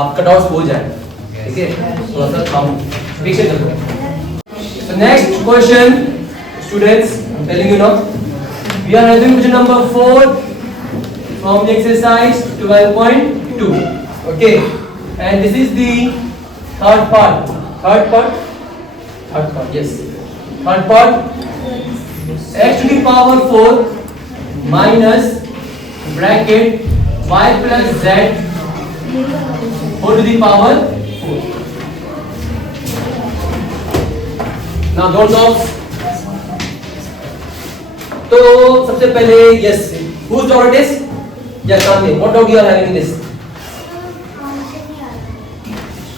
आप कटआउट्स हो जाए, ठीक है, थोड़ा सा काम पीछे करो। So next question, students, I'm telling you now, we are having question number 4 from the exercise 12.2. Okay, and this is the third part. Yes, third part. X to the power 4 minus bracket y plus z whole to the power 4. Now don't talk. तो सबसे पहले yes, whose doubt it is? Yes, Shanti, what doubt you are having in this?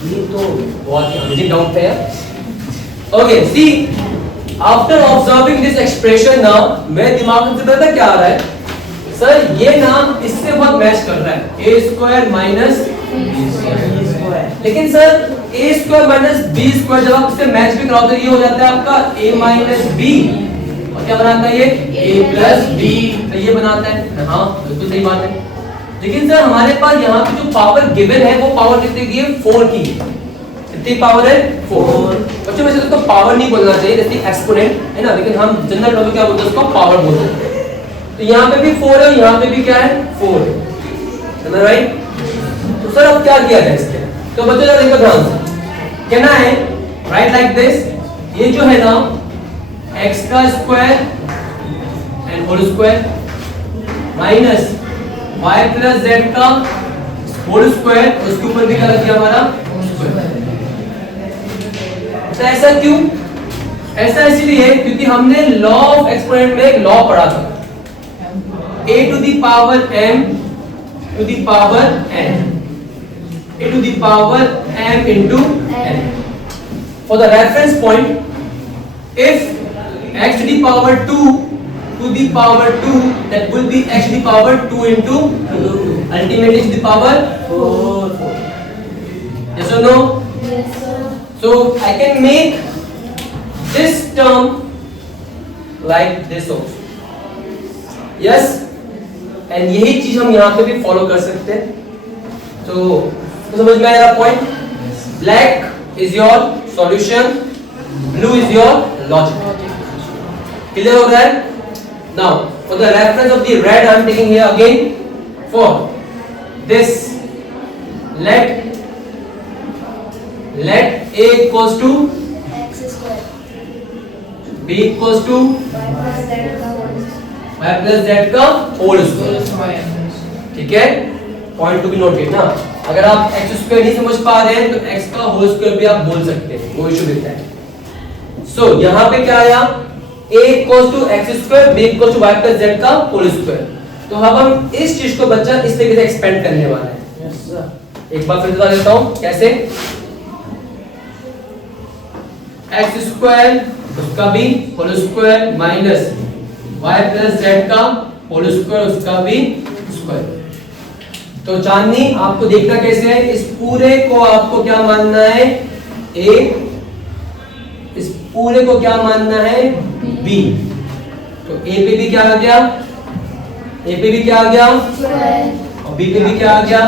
ये तो बहुत ही amazing doubt है। Okay, see, after observing this expression now, मेरे दिमाग में पता क्या आ रहा है? सर ये नाम इससे बहुत मैच कर रहा है, a square minus b square। लेकिन sir a square minus b square जब आप इससे मैच भी कराओ तो ये हो जाता है आपका a minus b, और क्या बनाता है ये a plus b, तो ये बनाता है। हाँ बिल्कुल सही बात है। लेकिन सर हमारे पास यहाँ पे जो पावर गिवन है वो पावर कितने की है? 4 की। कितनी पावर है? 4। बच्चों वैसे तो पावर नहीं बोलना चाहिए, जैसे एक्सपोनेंट है ना, लेकिन हम जनरल टर्म में क्या बोलते हैं उसको? पावर बोलते हैं। तो यहाँ पे भी 4 है, यहाँ पे भी क्या है? 4 है, राइट? तो सर अब क्या किया जाए इसके? तो बच्चों जरा देखो ध्यान से, कहना है राइट लाइक दिस, ये जो है ना x का square and whole square minus y plus z का होल स्क्वायर, उसके ऊपर भी क्या लग गया हमारा स्क्वायर। तो ऐसा क्यों? ऐसा इसलिए क्योंकि हमने लॉ ऑफ एक्सपोनेंट में एक लॉ पढ़ा था, a to the power m to the power n, a to the power m into n. For the reference point, if x to the power 2 to the power 2, that will be x to the power 2 into 2, ultimately to the power 4. Yes or no? Yes sir. So I can make this term like this also. Yes, and यही चीज हम यहाँ पे भी follow कर सकते हैं। तो समझ में आया point? Black is your solution, blue is your logic. Clear हो रहा है? Now for the reference of the red I am taking here again for this, let a equals to X square b equals to y plus z का whole y plus z का whole square. ठीक है, point to be noted ना। अगर आप x square नहीं समझ पा रहे हैं तो x का होल स्क्वायर भी आप बोल सकते हैं, कोई इशू नहीं है। सो यहाँ पे क्या आया? a equals to x square, b equals to y plus z का होल स्क्वायर। तो अब हम इस चीज को बच्चा इस तरीके से एक्सपेंड करने वाले हैं। Yes sir. एक बार फिर बता देता हूँ कैसे। x स्क्वायर उसका भी whole square minus y plus z का होल स्क्वायर उसका भी स्क्वायर। तो चांदनी आपको देखना कैसे है, इस पूरे को आपको क्या मानना है? a, इस पूरे को क्या मानना है? b। तो a पे भी क्या आ गया? a पे भी क्या आ गया? स्क्वायर, और b पे भी क्या आ गया?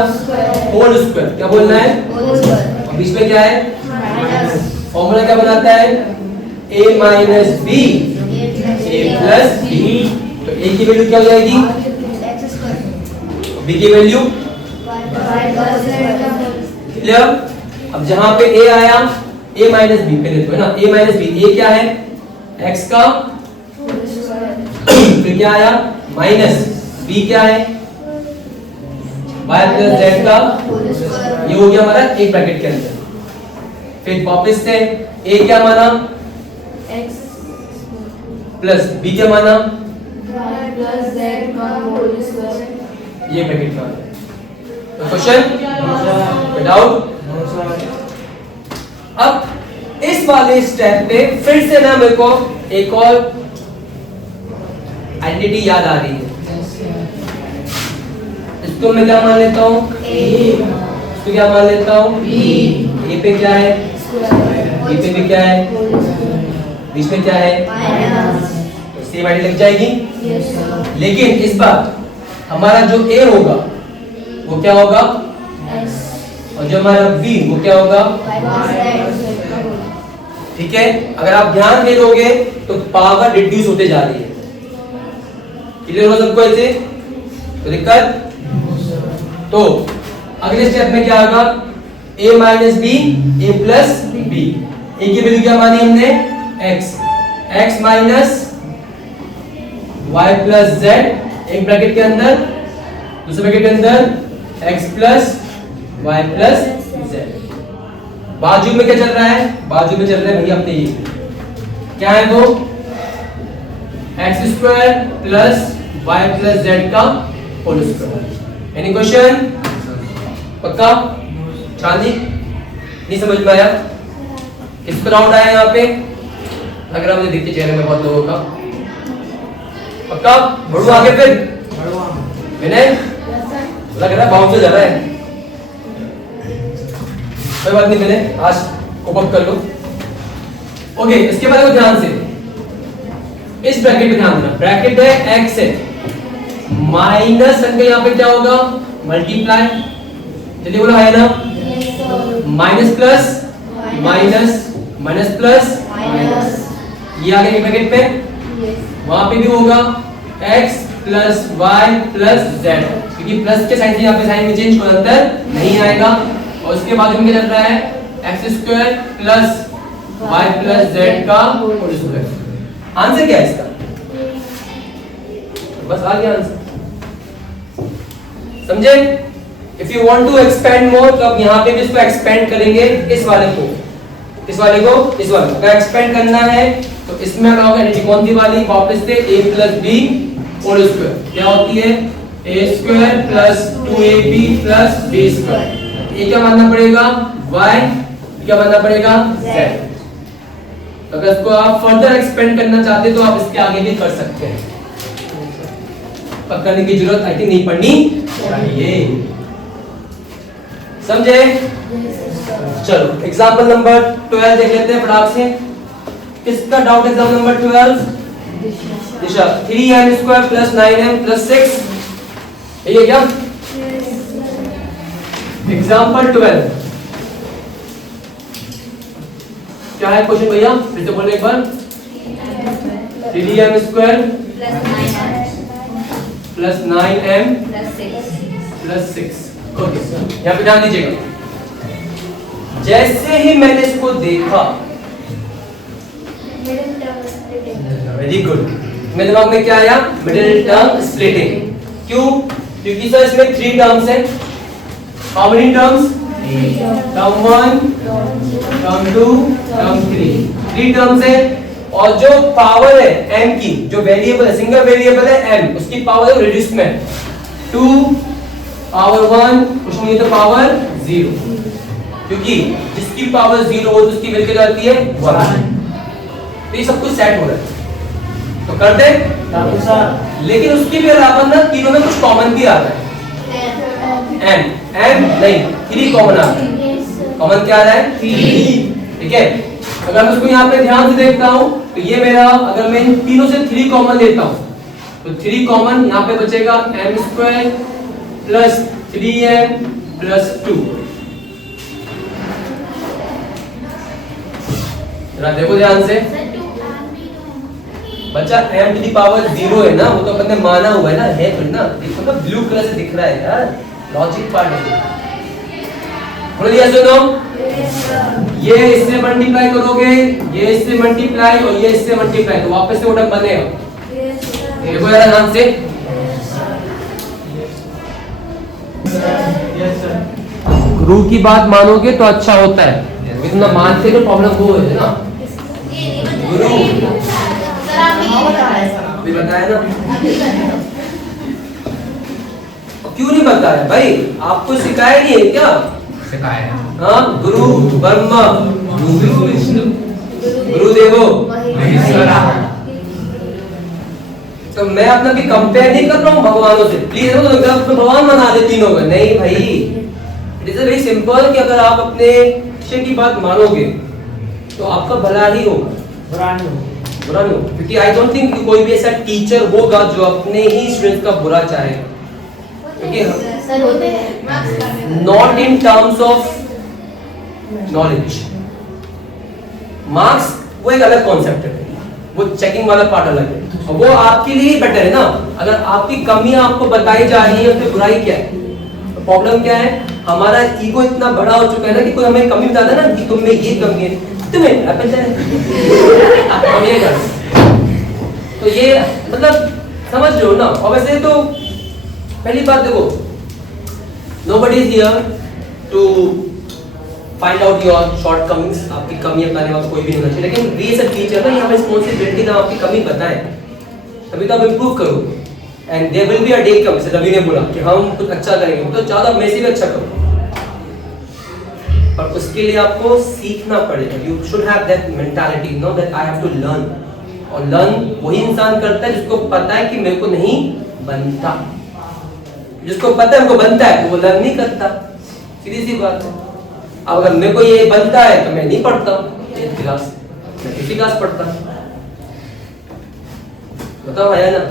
Whole square. क्या बोलना है? होल स्क्वायर और बीच में क्या है? माइनस फॉर्मूला क्या बनाता है? a minus b a plus b। तो a की वैल्यू क्या हो जाएगी? x स्क्वायर, b की वैल्यू y प्लस z का क्लियर। अब जहां पे a आया, a माइनस b पहले तो है ना, a माइनस b, a क्या है? x का होल स्क्वायर, फिर क्या आया? माइनस b क्या है? y प्लस z का, होल स्क्वायर, ये हो गया हमारा एक ब्रैकेट के अंदर। फिर वापस से a क्या माना? x प्लस b क्या माना? y प्लस z का होल स्क्वायर। ये ब्रैकेट का तो क्वेश्चन विदाउट। अब इस वाले स्टेप पे फिर से ना मेरे को एक और आइडेंटिटी याद आ रही है। इसको मैं क्या मान लेता हूँ? इसको क्या मान लेता हूँ? ए पे क्या है? बी पे भी क्या है? बीच में क्या है? तो सेम आइडेंटिटी लग जाएगी। लेकिन इस बार हमारा जो ए होगा वो क्या होगा? और जो हमारा b वो क्या होगा, y plus z का होल। ठीक है। अगर आप ध्यान दे दोगे तो पावर रिड्यूस होते जा रही है। क्लियर हो सबको ऐसे? तो दिक्कत? तो अगले स्टेप में क्या होगा, a minus B A plus B. A की वैल्यू क्या मानी हमने, x, x minus Y plus Z एक ब्रैकेट के अंदर, दूसरे ब्रैकेट के अंदर x plus Y plus Z. बाजू में क्या चल रहा है, बाजू में चल रहा है भैया अपने ये क्या है वो, x square plus Y plus Z का होल स्क्वायर। Any question? पक्का? चांदी नहीं समझ में आया? किस पर राउंड आया यहाँ पे? लग रहा मुझे दिखते चेहरे में बहुत लोगों का। पक्का? बढ़ू आगे फिर मैंने लग रहा है बाउंस जा रहा है। कोई बात नहीं, मैंने आज कोप अप कर लो। ओके, इसके बाद ध्यान से इस ब्रैकेट पे ध्यान देना। ब्रैकेट है x है माइनस संख्या यहाँ पे क्या होगा, मल्टीप्लाई। जल्दी बोलो है ना, minus plus minus minus plus minus, ये आगे ब्रैकेट पे वहां पे भी होगा x plus Y plus z, क्योंकि प्लस के साइन से यहाँ पे साइन में चेंज कोई अंतर नहीं आएगा। और उसके बाद में क्या चल रहा है, X square plus Y plus Z का होल स्क्वायर। आंसर क्या है इसका, बस आ गया आंसर, समझे? If you want to expand more तो अब यहाँ पे भी इसको एक्सपेंड करेंगे, इस वाले को इस वाले को इस वाले को एक्सपेंड करना है। तो इसमें क्या होगा, एनर्जी कौन सी वाली, वापस से a plus b whole square क्या होती है, a square plus 2ab plus b square. ये क्या मानना पड़ेगा, y, क्या मानना पड़ेगा, z। अगर इसको आप फर्दर एक्सपेंड करना चाहते तो आप इसके आगे भी कर सकते हैं, पर करने की जरूरत आई थिंक नहीं पड़नी चाहिए, समझे? चलो एग्जांपल नंबर 12 देख लेते हैं फटाक से। किसका डाउट एग्जांपल नंबर 12? दिशा 3m square plus 9m plus 6, ये क्या एग्जांपल 12 क्या है क्वेश्चन भैया, फिर से बोलो एक बार। 3m square plus 9m plus 6। Okay, यहाँ पे ध्यान दीजिएगा। जैसे ही मैंने इसको देखा, वेरी गुड, मेरे दिमाग में क्या आया, मिडिल टर्म स्प्लिटिंग। क्यों? क्योंकि सर इसमें 3 टर्म्स हैं। How many terms? Term 1, term 2, term 3, 3 terms है। और जो पावर है m की, जो वेरिएबल है, सिंगल वेरिएबल है m, उसकी पावर है रिड्यूस में 2 पावर 1 कुछ नहीं तो पावर 0, क्योंकि जिसकी पावर 0 हो तो उसकी वैल्यू क्या जाती है 1। तो ये सब कुछ सेट हो रहा है, तो कर दे। लेकिन उसके भी अलावा ना तीनों में कुछ कॉमन भी आता है, m नहीं 3 कॉमन आता है। कॉमन क्या आ रहा है, 3, ठीक है। अगर मैं उसको यहाँ पे ध्यान से देखता हूँ तो ये मेरा, अगर मैं इन तीनों से 3 कॉमन लेता हूँ तो 3 कॉमन यहाँ पे बचेगा m square plus 3m plus 2। जरा देखो ध्यान से, बच्चा m की पावर 0 है ना, वो तो अपन ने माना हुआ है ना, है थोड़ी ना, देखो ना ब्लू कलर से दिख रहा है यार, लॉजिक पार्ट है। बोलो यस और नो। ये इससे मल्टीप्लाई करोगे, ये इससे मल्टीप्लाई और ये इससे मल्टीप्लाई, तो वापस से वो टर्म बनेगा। देखो यार ध्यान से, गुरु की बात मानोगे तो अच्छा होता है, लेकिन ना मानते तो प्रॉब्लम वो है ना। गुरु भी बताया ना, क्यों नहीं बताया भाई, आपको सिखाया नहीं है क्या? सिखाया। हाँ, गुरु ब्रह्मा गुरुदेवो महेश्वरा। तो मैं अपना भी कंपेयर नहीं कर रहा हूँ भगवानों से, प्लीज तो भगवान बना दे तीनों को, नहीं भाई। इट इज वेरी सिंपल कि अगर आप अपने शिक्षक की बात मानोगे तो आपका भला ही होगा, बुरा नहीं होगा। क्योंकि आई डोंट थिंक कोई भी ऐसा टीचर होगा जो अपने ही स्टूडेंट्स का बुरा चाहेगा। क्योंकि सर होते हैं not in terms of knowledge. Marks वो एक अलग कॉन्सेप्ट है, वो चेकिंग वाला पार्ट अलग है, और वो आपके लिए बेटर है ना। अगर आपकी कमियां आपको बताई जा रही है तो बुराई क्या है? प्रॉब्लम क्या है? हमारा ईगो इतना बड़ा हो चुका है ना कि कोई हमें कमी बताता है ना कि तुम में ये कमी है, तुम्हें एप्पल है हम ये कर, तो ये मतलब समझ लो ना। और वैसे तो पहली बात देखो, nobody is here to find out your shortcomings, आपकी कमियां बताने वाला कोई भी नहीं होना चाहिए, लेकिन वी एज अ टीचर ना यहाँ पे रिस्पांसिबिलिटी ना आपकी कमी बताएं, तभी तो आप इम्प्रूव करो। And there will be a day come, जैसे रवि ने बोला कि हम कुछ अच्छा करेंगे, तो ज्यादा मैं से भी अच्छा करो, पर उसके लिए आपको सीखना पड़ेगा। You should have that mentality, no that I have to learn. और लर्न वही इंसान करता है जिसको पता है कि मेरे को नहीं बनता। जिसको पता है हमको बनता है वो लर्न नहीं करता, सीधी सी बात है। अब अगर मेरे को ये बनता है तो मैं नहीं पढ़ता एक क्लास, मैं किसी क्लास पढ़ता, बताओ है ना।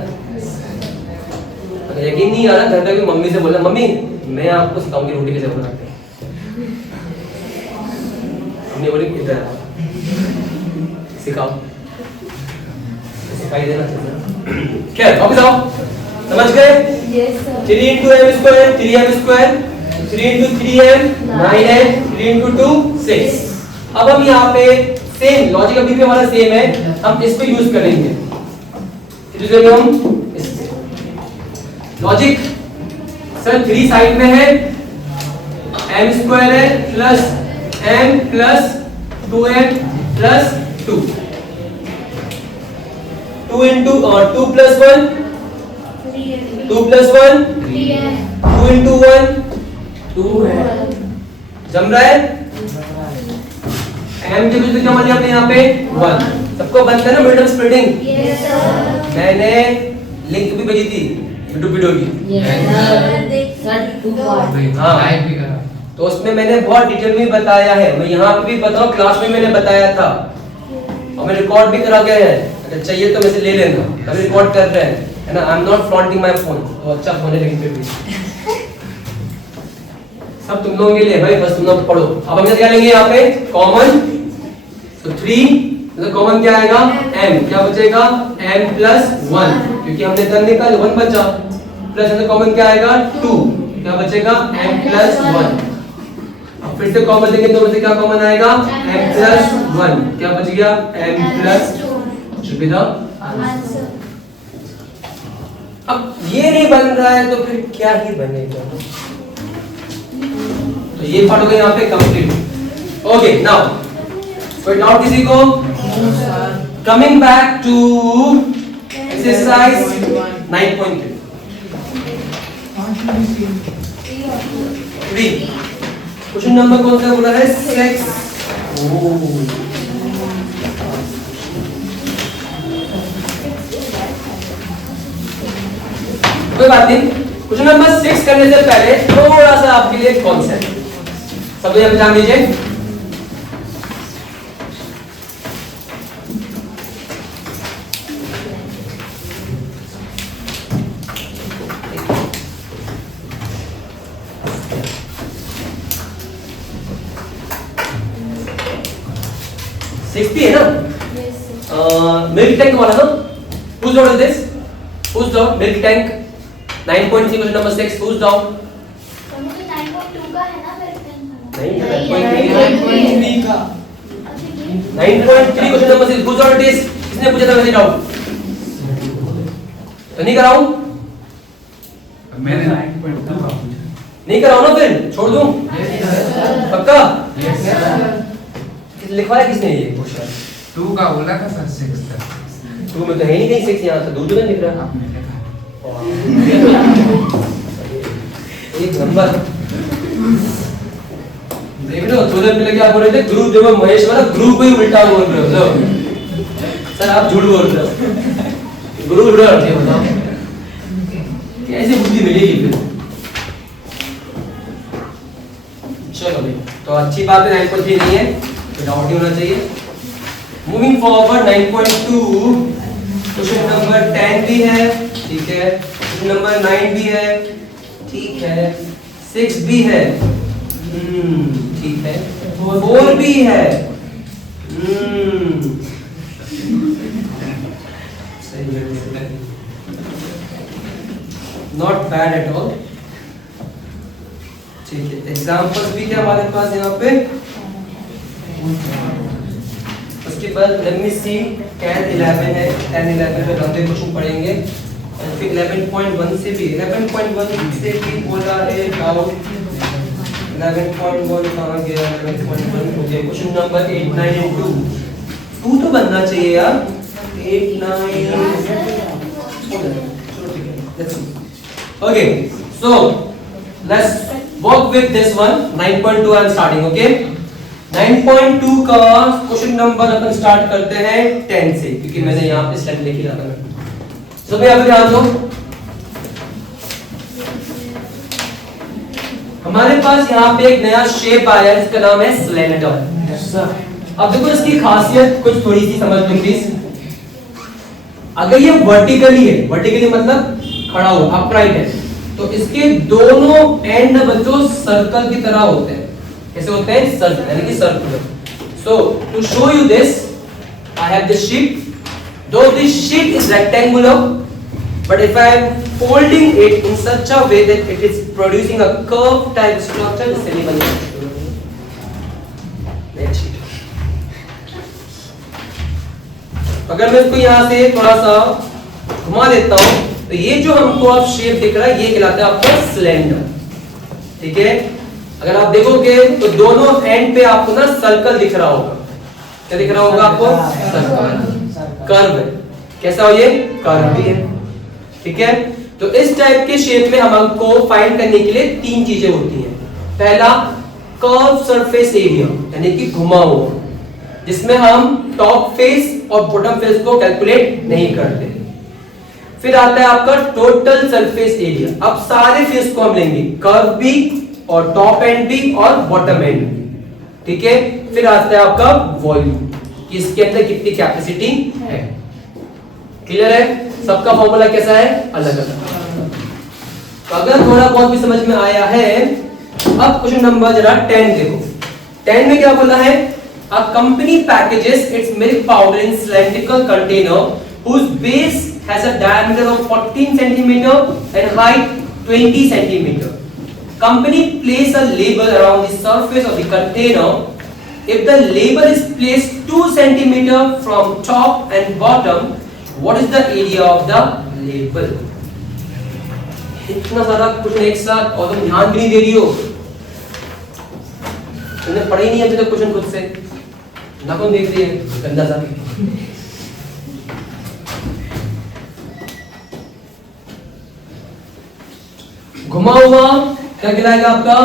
अगर यकीन नहीं आ रहा, घर पे भी मम्मी से बोलना, मम्मी मैं आपको सिखाऊंगी रोटी कैसे बनाते हैं। मम्मी बोली इधर सिखाओ, सिखाई देना। क्या वापस आओ, समझ गए? Yes sir 3 into m square 3m square, 3 into 3m 9m, 3 into 2 6। अब हम यहाँ पे सेम लॉजिक अभी भी हमारा सेम है, हम इस पे यूज करेंगे। हम लॉजिक सर 3 साइड में है, m स्क्वायर है plus m plus 2m plus 2, 2 into 2 plus 1 2 plus 1 2 into 1 2 है, जम रहा है। m के बीच में क्या मान लिया आपने यहाँ पे 1। सबको बनता है ना mid term splitting? Yes sir मैंने लिंक भी भेजी थी यूट्यूब वीडियो की, हाँ तो उसमें मैंने बहुत डिटेल में बताया है। मैं यहाँ पे भी बताऊँ, क्लास में मैंने बताया था और मैं रिकॉर्ड भी करा गया है, अगर चाहिए तो मैं से ले लेना, हम रिकॉर्ड कर रहे हैं है ना। I am not flaunting my phone, तो अच्छा फोन है लेकिन फिर भी सब तुम लोगों के लिए भाई, बस तुम लोग पढ़ो। अब हम क्या लेंगे यहाँ पे कॉमन, तो 3 मतलब कॉमन क्या आएगा m, क्या बचेगा m प्लस 1, क्योंकि हमने धन निकाल 1 बचा, प्लस मतलब कॉमन क्या आएगा 2, क्या बचेगा m प्लस 1। अब फिर से कॉमन देंगे तो क्या कॉमन आएगा m प्लस 1, क्या बच गया m plus 2, should be the answer। अब ये नहीं बन रहा है तो फिर क्या ही बनेगा? तो ये पार्ट हो गया यहाँ पे कंप्लीट। ओके नाउ कोई डाउट किसी को? Coming back to exercise 9.3 question number कौन सा बोला है? 6। कोई बात नहीं, क्वेश्चन नंबर 6 करने से पहले थोड़ा सा आपके लिए कॉन्सेप्ट सब यहाँ पे जान लीजिए। है ना? मिल्क टैंक वाला ना? Who's down with this? Who's down? Milk tank 9.3 question number 6, who's down? तो मुझे 9.2 का है ना मेरे पेन नहीं, का 9.3 का। अच्छा 9.3 question number 6, who's down with this? किसने पूछा था वैसे डाउट? तो नहीं कराऊं? मैंने 9.2 का पूछा। नहीं कराऊं ना फिर? छोड़ दूं? पक्का? लिखवाया किसने ये क्वेश्चन? 2 का बोला था सर, 6 था। 2 में तो है नहीं कहीं 6, यहाँ तो दूर नहीं दिख रहा। आपने लिखा एक नंबर देख लो, थोड़े पहले क्या बोल रहे थे? गुरु देव महेश वाला गुरु को ही उल्टा बोल रहे हो सर, आप झूठ बोल रहे हो। गुरु उल्टा अर्थ है, बताओ कैसे बुद्धि मिलेगी फिर? चलो भाई, तो अच्छी बात है 9.3 नहीं है तो डाउट नहीं होना चाहिए। मूविंग फॉरवर्ड 9.2 क्वेश्चन नंबर 10 भी है, ठीक है, क्वेश्चन नंबर 9 भी है, ठीक है, 6 भी है, ठीक है, 4 भी है, सही है, नॉट बैड एट ऑल। ठीक है, एग्जाम्पल्स भी थे हमारे पास यहाँ पे। उसके बाद लेट मी सी, कैन 11 है, 10 11 में लंबे क्वेश्चन पढ़ेंगे, और फिर 11.1 से भी 11.1 से भी बोला है डाउट। 11.1 कहाँ गया? 11.1 ओके, क्वेश्चन नंबर 8 9 and 2 तो बनना चाहिए यार, 8 9 okay. So let's work with this one. 9.2 I am starting, okay. 9.2 का क्वेश्चन नंबर अपन स्टार्ट करते हैं 10 से, क्योंकि मैंने यहाँ पे स्लाइड लिखी रहा था। तो भाई अभी ध्यान दो, हमारे पास यहाँ पे एक नया शेप आया है जिसका नाम है सिलेंडर। अब देखो इसकी खासियत कुछ थोड़ी सी समझ लो प्लीज। अगर ये वर्टिकली है, वर्टिकली मतलब खड़ा हो, अपराइट है, तो इसके दोनों एंड बच्चों सर्कल की तरह होते हैं। कैसे होते हैं? सर्कल, यानी कि circular. So to show you this, I have this sheet. Though this sheet is rectangular, but if I am folding it in such a way that it is producing a curve type structure, इससे नहीं बनेगा। Next sheet। अगर मैं इसको यहाँ से थोड़ा सा घुमा देता हूँ, तो ये जो हमको आप शेप दिख रहा है, ये कहलाता है आपका सिलेंडर। ठीक है, अगर आप देखोगे तो दोनों एंड पे आपको ना सर्कल दिख रहा होगा। क्या दिख रहा होगा आपको? सर्कल, कर्व है। कैसा हो ये? कर्व भी है। ठीक है, तो इस टाइप के शेप में हमको फाइंड करने के लिए 3 चीजें होती हैं। पहला, कर्व सरफेस एरिया, यानी कि घुमा हुआ, जिसमें हम टॉप फेस और बॉटम फेस को कैलकुलेट नहीं करते। फिर आता है आपका टोटल सरफेस एरिया। अब सारे फेस को हम लेंगे, कर्व भी और टॉप एंड भी और बॉटम एंड भी। ठीक है, फिर आता है आपका वॉल्यूम, कि इसके अंदर कितनी कैपेसिटी है। क्लियर है? सबका फॉर्मूला कैसा है? अलग अलग। तो अगर थोड़ा बहुत भी समझ में आया है, अब क्वेश्चन नंबर जरा 10 देखो। 10 में क्या बोला है? A company packages its milk powder in cylindrical container whose base has a diameter of 14 centimeter and height 20 centimeter. Company place a label around the surface of the container. If the label is placed 2 centimeter from top and bottom, what is the area of the label? इतना सारा कुछ एक साथ, और तुम ध्यान भी नहीं दे रही हो। तुमने पढ़ा ही नहीं अभी तक क्वेश्चन खुद से, ना कौन देख रही है गंदा सा। घुमा हुआ क्या कहलाएगा आपका?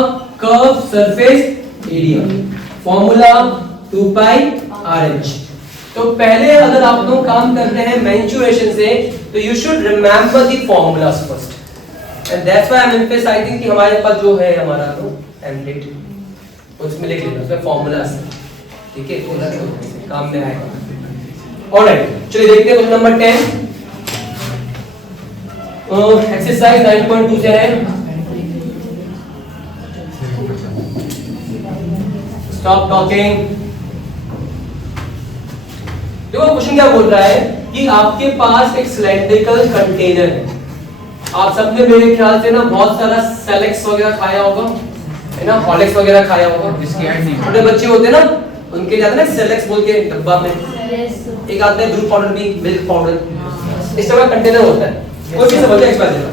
Curve surface area. Formula 2 pi RH। तो पहले अगर आप लोग काम करते हैं मेंचुरेशन से, तो you should remember the formulas first, and that's why I am emphasising कि हमारे पास जो है हमारा तो टेम्पलेट, उसमें लिख लेना, उसमें फॉर्मूलास। ठीक है, तो काम में आएगा। ऑलराइट, चलिए देखते हैं क्वेश्चन नंबर 10। एक्सरसाइज 9.2 से है। Stop talking. देखो क्वेश्चन क्या बोल रहा है कि आपके पास एक सिलेंड्रिकल कंटेनर है। आप सबने मेरे ख्याल से ना बहुत सारा सेलेक्स वगैरह खाया होगा, है ना, हॉर्लिक्स वगैरह खाया होगा। छोटे बच्चे होते हैं ना, उनके जाते ना सेलेक्स बोल के डब्बा में एक आता है दूध पाउडर भी, मिल्क पाउडर, इस तरह का कंटेनर होता है। कोई भी समझे एक्सप्लेन देना।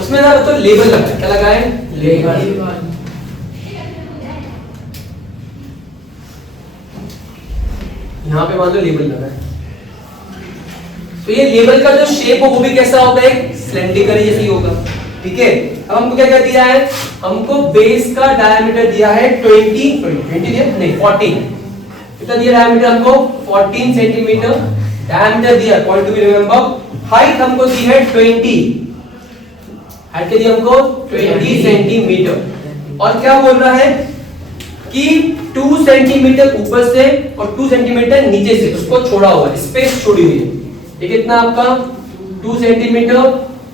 उसमें ना तो लेबल लगा है। क्या लगा है? लेबल। यहाँ पे मान लो लेबल लगा है, तो ये लेबल का जो शेप हो वो भी कैसा होगा? एक सिलेंड्रिकल जैसी होगा। ठीक है, अब हमको क्या दिया है? हमको बेस का डायमीटर दिया है 20 दिया नहीं 14। कितना दिया डायमीटर हमको? 14 सेंटीमीटर डायमीटर दिया, point to be remember. Height हमको दी है 20, हाइट के दिया हमको 20 सेंटीमीटर। और क्या बोल रहा है कि 2 सेंटीमीटर ऊपर से और 2 सेंटीमीटर नीचे से उसको छोड़ा हुआ है, स्पेस छोड़ी हुई है। ये कितना आपका? 2 सेंटीमीटर।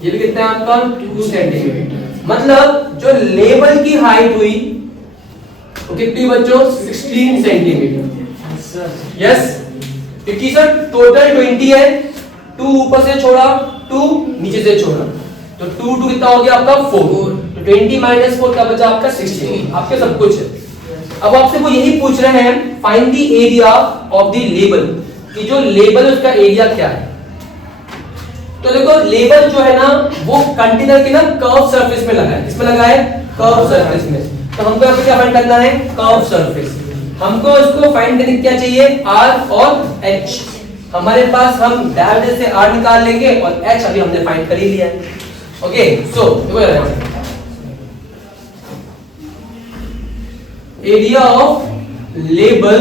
ये भी कितना है आपका? 2 सेंटीमीटर। मतलब जो लेवल की हाइट हुई वो कितनी बच्चों 16 सेंटीमीटर। यस, क्योंकि सर टोटल 20 है, 2 ऊपर से छोड़ा 2 नीचे से छोड़ा, तो 2 कितना हो गया आपका 4, तो 20 माइनस 4 का बचा आपका 16। आपके सब कुछ है। अब आपसे वो यही पूछ रहे हैं find the area of the label, कि जो लेबल है उसका एरिया क्या है। तो देखो लेबल जो है ना वो कंटेनर के ना कर्व सरफेस में लगा है। किसमें लगा है? कर्व सरफेस में। तो हमको यहाँ पे क्या फाइंड करना है? Curve surface. हमको इसको फाइंड करने क्या चाहिए? R और H। हमारे पास हम डायरेक्ट से R निकाल लेंगे और H अभी हमने फाइंड कर ही लिया है। ओके, सो देखो area of label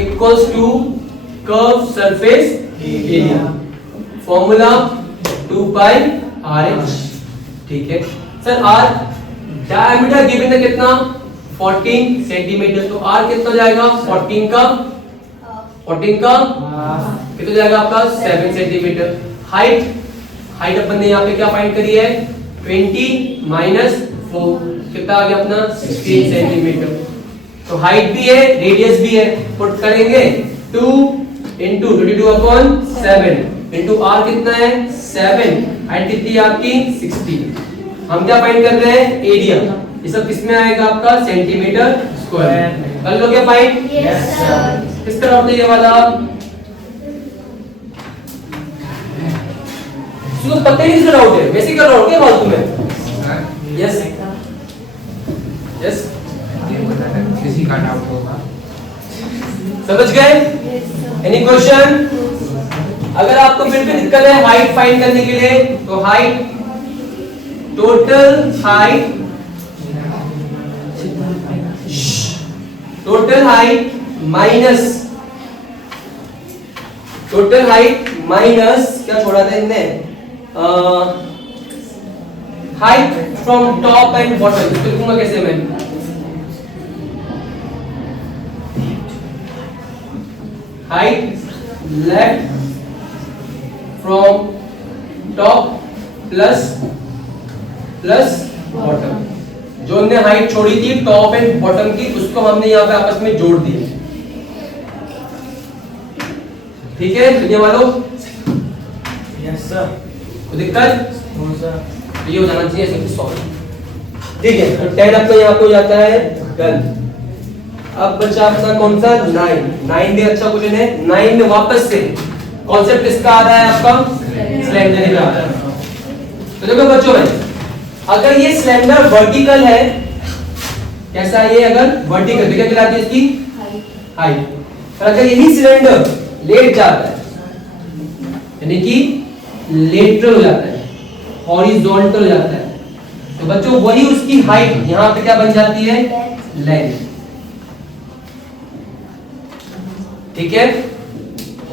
equals to curve surface area, formula 2 pi RH। ठीक है सर, R डायमीटर गिवन है कितना? 14 सेंटीमीटर, तो R कितना जाएगा? 14 का कितना जाएगा आपका? 7 सेंटीमीटर। हाइट अपन ने यहाँ पे क्या फाइंड करी है? 20 माइनस 4 कितना आ गया अपना? 16 सेंटीमीटर। तो हाइट भी है रेडियस भी है, पुट करेंगे 2 इंटू 22/7 इंटू R कितना है? 7। हाइट कितनी है आपकी? 16। हम क्या फाइंड कर रहे हैं? एरिया। ये सब किसमें आएगा आपका? Centimetre square. कर लो क्या फाइंड? Yes sir. किस तरह होता है ये वाला? इसको पता ही नहीं किसका डाउट है, वैसे कर रहा हूँ क्या फालतू में? यस यस, ये बता रहे किसी का डाउट होगा। समझ गए? Any question? अगर आपको फिर भी दिक्कत है हाइट फाइंड करने के लिए, तो हाइट, टोटल हाइट माइनस क्या छोड़ा था इनने? Height from top and bottom. इसको लिखूंगा कैसे मैं? Height left from top plus bottom. जो हमने हाइट छोड़ी थी टॉप एंड बॉटम की, उसको हमने यहाँ पे आपस में जोड़ दिया। ठीक है दुनिया वालों? Yes sir. कोई दिक्कत? No sir. ये हो जाना चाहिए ऐसे सॉल्व। ठीक है, तो 10 आपका यहाँ पे हो जाता है डन। अब बचा अपना कौन सा? 9 भी अच्छा क्वेश्चन है। 9 में वापस से कॉन्सेप्ट किसका आ रहा है आपका? स्लेंडर का। तो देखो बच्चों में, अगर ये स्लेंडर वर्टिकल है, कैसा है ये? अगर वर्टिकल तो क्या कहलाती है इसकी? हाइट। और अगर यही सिलेंडर लेट जाता है, यानी कि लेटरल हो जाता है, हॉरिजॉन्टल हो जाता है, तो बच्चों वही उसकी हाइट यहाँ पे क्या बन जाती है? लेंथ। ठीक है,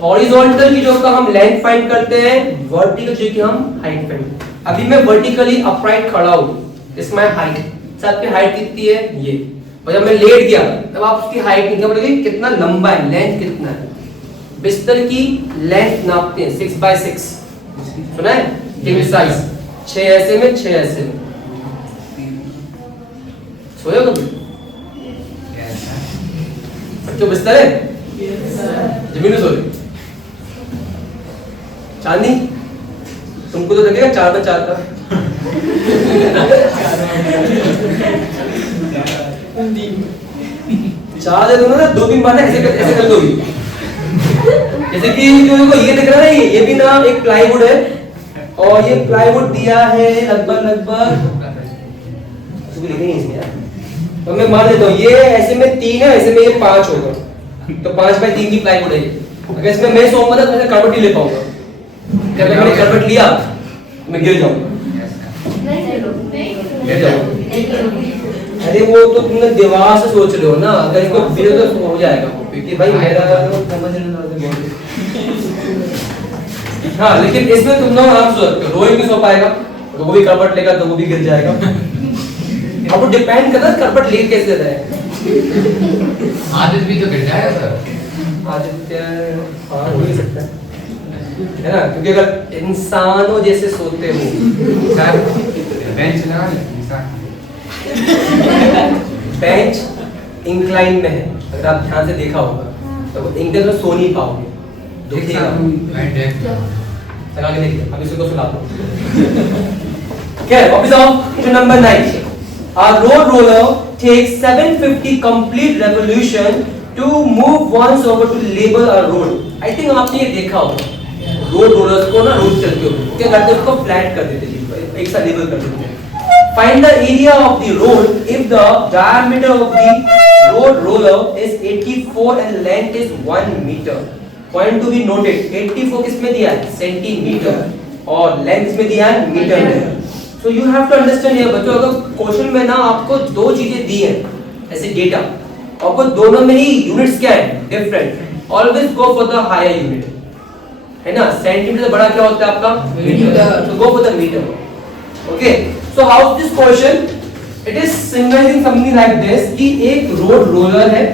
हॉरिजॉन्टल की जो का हम लेंथ फाइंड करते हैं, वर्टिकल जो की हम हाइट फाइंड। अभी मैं वर्टिकली अपराइट खड़ा हूं, इस माय हाइट, साथ में हाइट कितनी है? ये। और जब मैं लेट गया तब आप उसकी हाइट निकाल पड़ेगी, कितना लंबा है, लेंथ कितना है। बिस्तर की लेंथ नापते हैं 6x6, सुना है? किंग साइज 6 ऐसे में 6 ऐसे में। सोए हो कभी? बच्चों बिस्तर है? जमीन में सो रहे? चांदी? तुमको तो लगेगा 4x4 का। चार दे दूंगा ना, 2-3 बार ना ऐसे कर दोगी। जैसे कि जो देखो ये दिख रहा है, ये भी ना एक प्लाईवुड है, और ये प्लाईवुड दिया है लगभग तो मैं मान लेता हूँ ये ऐसे में 3 है, ऐसे में ये 5 होगा, तो 5x3 की प्लाईवुड है। अगर इसमें मैं सोऊंगा तो मैं करवट नहीं ले पाऊंगा। जब मैंने करवट लिया तो मैं गिर जाऊंगा। अरे वो तो तुमने दीवार से सोच रहे हो ना, अगर इसको गिरे तो हो जाएगा, क्योंकि भाई मेरा समझ नहीं। हाँ लेकिन इसमें तुम लोग आराम से सोचते हो, रोहित भी सो पाएगा, तो वो भी करवट लेगा तो वो भी गिर जाएगा। अब वो डिपेंड करता है करवट ले कैसे रहे। आदित्य भी तो गिर जाएगा सर। आदित्य हाँ हो ही सकता है ना, क्योंकि अगर इंसानों जैसे सोते हो बेंच लगा ले बेंच इंक्लाइन में है, अगर आप ध्यान से देखा होगा तो इंक्लाइन में सो नहीं पाओगे, एक साथ बैठ जाए लगा के देखिए, अब इसी को सुना दो। Okay, वापस आओ, question number 9. A road roller takes 750 complete revolution to move once over to label a road. I think आपने ये देखा होगा, रोड रोलर्स को ना रोड चलते हो क्या करते हैं, उसको फ्लैट कर देते हैं, एक साथ लेबल कर देते हैं। Find the area of the road if the diameter of the road roller is 84 and length is 1 meter. Point to be noted, 84 किस में दिया है, सेंटीमीटर, और लेंथ में दिया है मीटर में। So you have to understand here बच्चों, अगर क्वेश्चन में ना आपको दो चीजें दी है ऐसे डेटा, और वो दोनों में ही यूनिट्स क्या है, different, always go for the higher unit, है ना। सेंटीमीटर से बड़ा क्या होता है आपका, मीटर, तो go for the metre. Okay, so how is this question, it is symbolising something like this कि एक रोड रोलर है,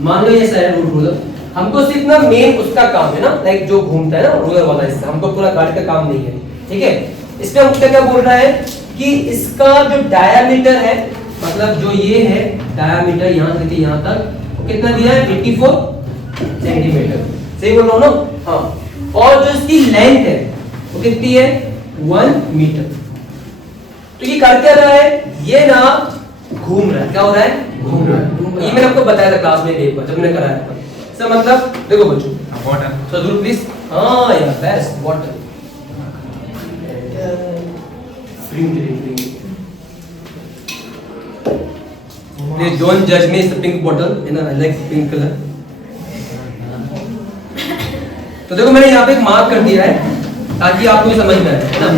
मान लो ये सारा रोड रोलर, हमको सिर्फ ना मेन उसका काम है ना, लाइक जो घूमता है ना रोलर वाला, इससे हमको पूरा गाड़ी का काम नहीं है, ठीक है। इसमें हम क्या बोल रहा है कि इसका जो डायामीटर है, मतलब जो ये है डायामीटर यहाँ से लेके यहाँ तक, वो कितना दिया है, 84 सेंटीमीटर, सही बोल रहा हूँ ना, हाँ। और जो इसकी लेंथ है वो कितनी है, 1 मीटर। तो ये कर क्या रहा है, ये ना घूम रहा है, क्या हो रहा है, घूम रहा है। ये मैंने आपको बताया था क्लास में एक बार जब मैंने कराया था। इसका मतलब देखो बच्चों, वाटर सो दूर प्लीज, हाँ यार best, water, Please don't judge me, it's a pink bottle, you know, I like pink color. तो देखो मैंने यहाँ पे एक मार्क कर दिया है ताकि आपको समझ में आए, है ना।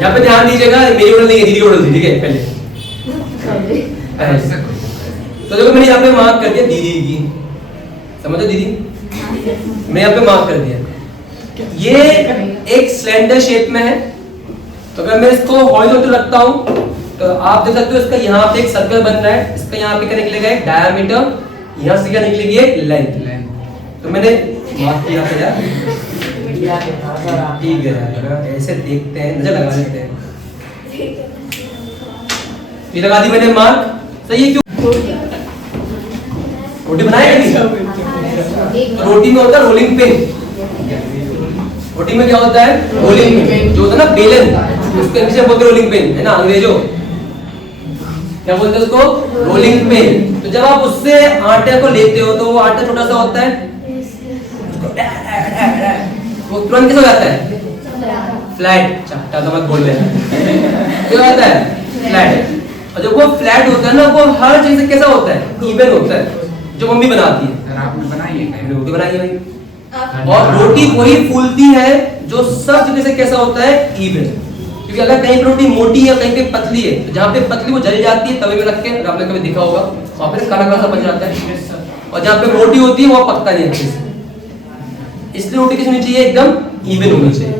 यहाँ पे ध्यान दीजिएगा, मेरी बॉटल नहीं है, दीदी की बॉटल थी, ठीक है पहले। तो देखो मैंने यहाँ पे मार्क कर दिया दीदी की, समझो दीदी, मैं यहाँ पे मार्क कर दिया। ये एक सिलेंडर शेप में है, तो अगर मैं इसको हॉरिजॉन्टल रखता हूँ तो आप देख सकते हो इसका यहाँ पे एक सर्कल बन रहा है, इसका यहाँ पे क्या निकलेगा, एक डायामीटर, यहाँ से क्या निकलेगी, एक लेंथ। तो मैंने मार्क किया था यार, ठीक है यार, ऐसे देखते हैं, नजर लगा लेते हैं, ये लगा दी मैंने मार्क, सही है। क्यों रोटी बनाएगा नहीं, तो रोटी में होता है रोलिंग पिन, रोटी में क्या होता है, रोलिंग पिन, जो होता है ना बेलन, उसके पीछे बोलते हैं रोलिंग पिन, है ना, अंग्रेजों क्या बोलते हैं उसको, रोलिंग पिन। तो जब आप उससे आटे को लेते हो तो वो आटा छोटा सा होता है, वो तुरंत कैसा हो जाता है, फ्लैट, चट्टा तो मत बोल रहे हैं, क्या होता है, फ्लैट। और जब वो फ्लैट होता है ना, वो हर चीज से कैसा होता है, इवन होता है, जो मम्मी बनाती है। आपने बनाई है, रोटी बनाई है भाई, और रोटी वही फूलती है जो सब जगह से कैसा होता है, इवन। क्योंकि अगर कहीं पे रोटी मोटी है, कहीं पे पतली है, तो जहाँ पे पतली वो जल जाती है तवे में रख के, आपने कभी देखा होगा, वहाँ पे काला काला सा बन जाता है, और जहाँ पे मोटी होती है वो पकता नहीं अच्छे से। इसलिए रोटी कैसी होनी चाहिए, एकदम इवन होनी चाहिए,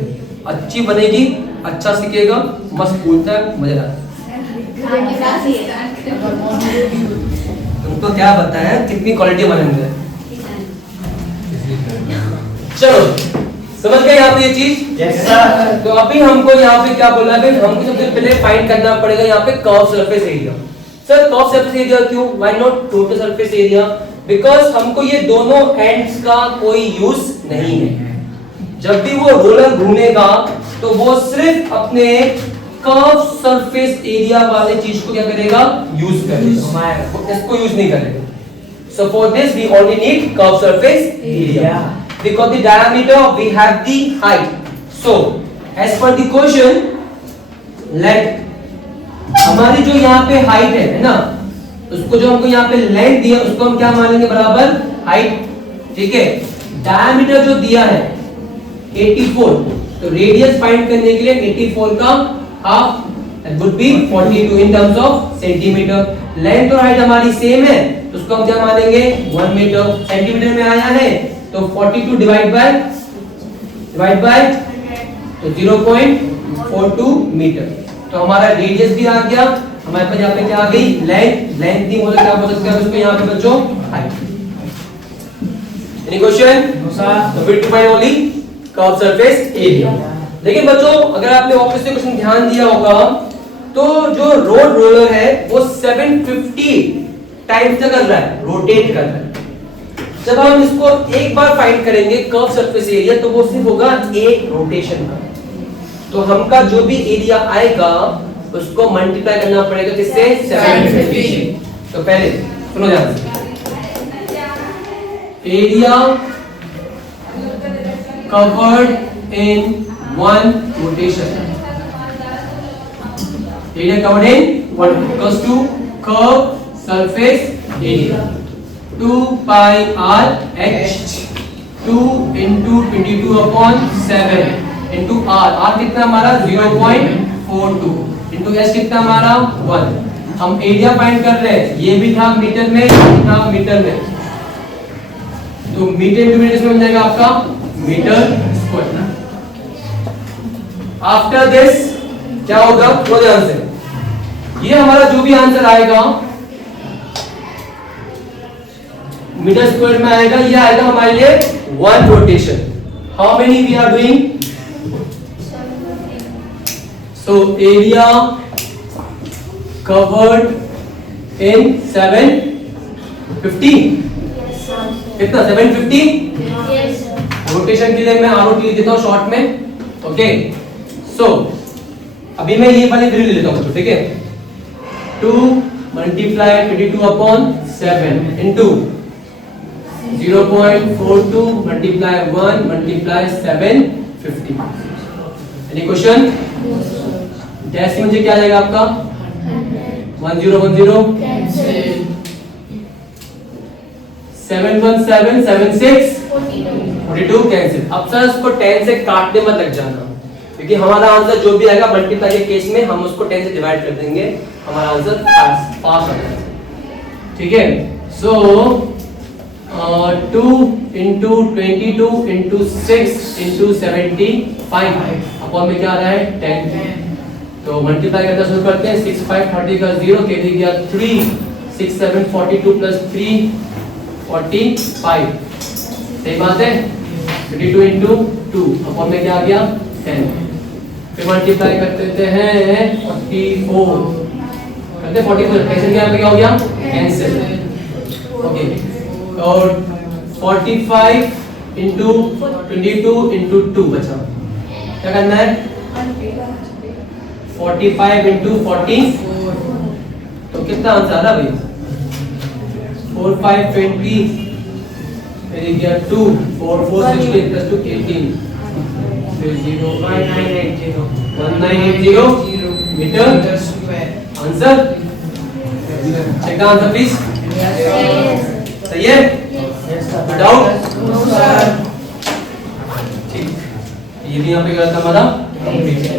अच्छी बनेगी, अच्छा सिकेगा, मस्त फूलता है, मजा आता है। तुमको क्या बताया कितनी क्वालिटी बनेंगे, चलो समझ गए यहाँ पे ये चीज। Yes sir. तो अभी हमको यहाँ पे क्या बोलना है, हमको सबसे पहले फाइंड करना पड़ेगा यहाँ पे curve surface area. Sir curve surface area क्यों, why not total surface area, because हमको ये दोनों एंड्स का कोई यूज नहीं है। जब भी वो रोलर घूमेगा तो वो सिर्फ अपने कर्व सरफेस एरिया वाले चीज को क्या करेगा, यूज करेगा, इसको यूज नहीं करेगा। So for this we only need curved surface area. Because the diameter we have the height. So as per the question, let हमारी जो यहाँ पे हाइट है ना, उसको जो हमको यहाँ पे लेंथ दिया उसको हम क्या मानेंगे, बराबर हाइट, ठीक है। डायमीटर जो दिया है 84, तो रेडियस फाइंड करने के लिए 84 का half, that would be 42 in terms of centimetre. Length और हाइट हमारी सेम है, तो उसको हम क्या मानेंगे, 1 मीटर। सेंटीमीटर में आया है तो 42 डिवाइड बाय तो 0.42 मीटर। तो हमारा रेडियस भी आ गया, हमारे पास यहाँ पे क्या आ गई, लेंथ। लेंथ नहीं बोले क्या बोल सकते हैं उसको यहाँ पे बच्चों, height. Any question? No sir. तो we define only curved surface area. लेकिन बच्चों अगर आपने वापस से क्वेश्चन ध्यान दिया होगा तो जो रोड रोलर है वो 750 टाइम्स क्या कर रहा है, रोटेट कर रहा है। जब हम इसको एक बार फाइंड करेंगे कर्व सरफेस एरिया तो वो सिर्फ होगा एक रोटेशन का। तो हमका जो भी एरिया आएगा उसको मल्टीप्लाई करना पड़ेगा किससे, 750। तो पहले सुनो ध्यान से, area covered in one rotation, area covered in one equals to curve surface area 2 pi r h 2 into 22/7 into r कितना हमारा 0.42 into s कितना हमारा 1। हम एरिया फाइंड कर रहे हैं, ये भी था मीटर में, ये भी था मीटर में, तो मीटर इंटू मीटर में बन जाएगा आपका मीटर स्क्वायर। आफ्टर दिस क्या होगा, थोड़ा ध्यान से, ये हमारा जो भी आंसर आएगा मीटर स्क्वायर में आएगा, ये आएगा हमारे लिए one rotation. How many we are doing, so area covered in 750, कितना 750 रोटेशन के लिए मैं ROT लिख देता हूं शॉर्ट में। ओके सो अभी मैं ये वाली वैल्यू ले लेता हूं, ठीक है, 2 multiply 22/7 into 0.42 multiply 1 multiply 750। Any question, dash म्हणजे क्या आ जाएगा आपका 1010 717 76 42 कैंसिल। अब सर उसको 10 से काटने मत लग जाना, क्योंकि हमारा आंसर जो भी आएगा मल्टीप्लाई के केस में हम उसको 10 से डिवाइड कर देंगे, हमारा आंसर पास आ जाएगा, ठीक है। सो 2 into 22 into 6 into 75 अपॉन में क्या आ रहा है 10। तो मल्टीप्लाई करना शुरू करते हैं, 6 5 30 का 0 कैरी गया 3 6 7 42 प्लस 3 45, सही बात है। 22 into 2 अपॉन में क्या आ गया 10, फिर मल्टीप्लाई कर देते हैं 44 करते 44 कैंसिल, क्या हो गया कैंसिल, ओके। और 45 into 22 into 2 बचा, क्या करना है 45 into 40, तो कितना आंसर आ रहा भाई 4 5 20 मेरे गया 2 4 4 16 plus 2 18 फिर 0 1980 metre answer. Check the answer please, सही है, डाउट, ठीक, ये भी यहाँ पे गलत हमारा कंप्लीट है।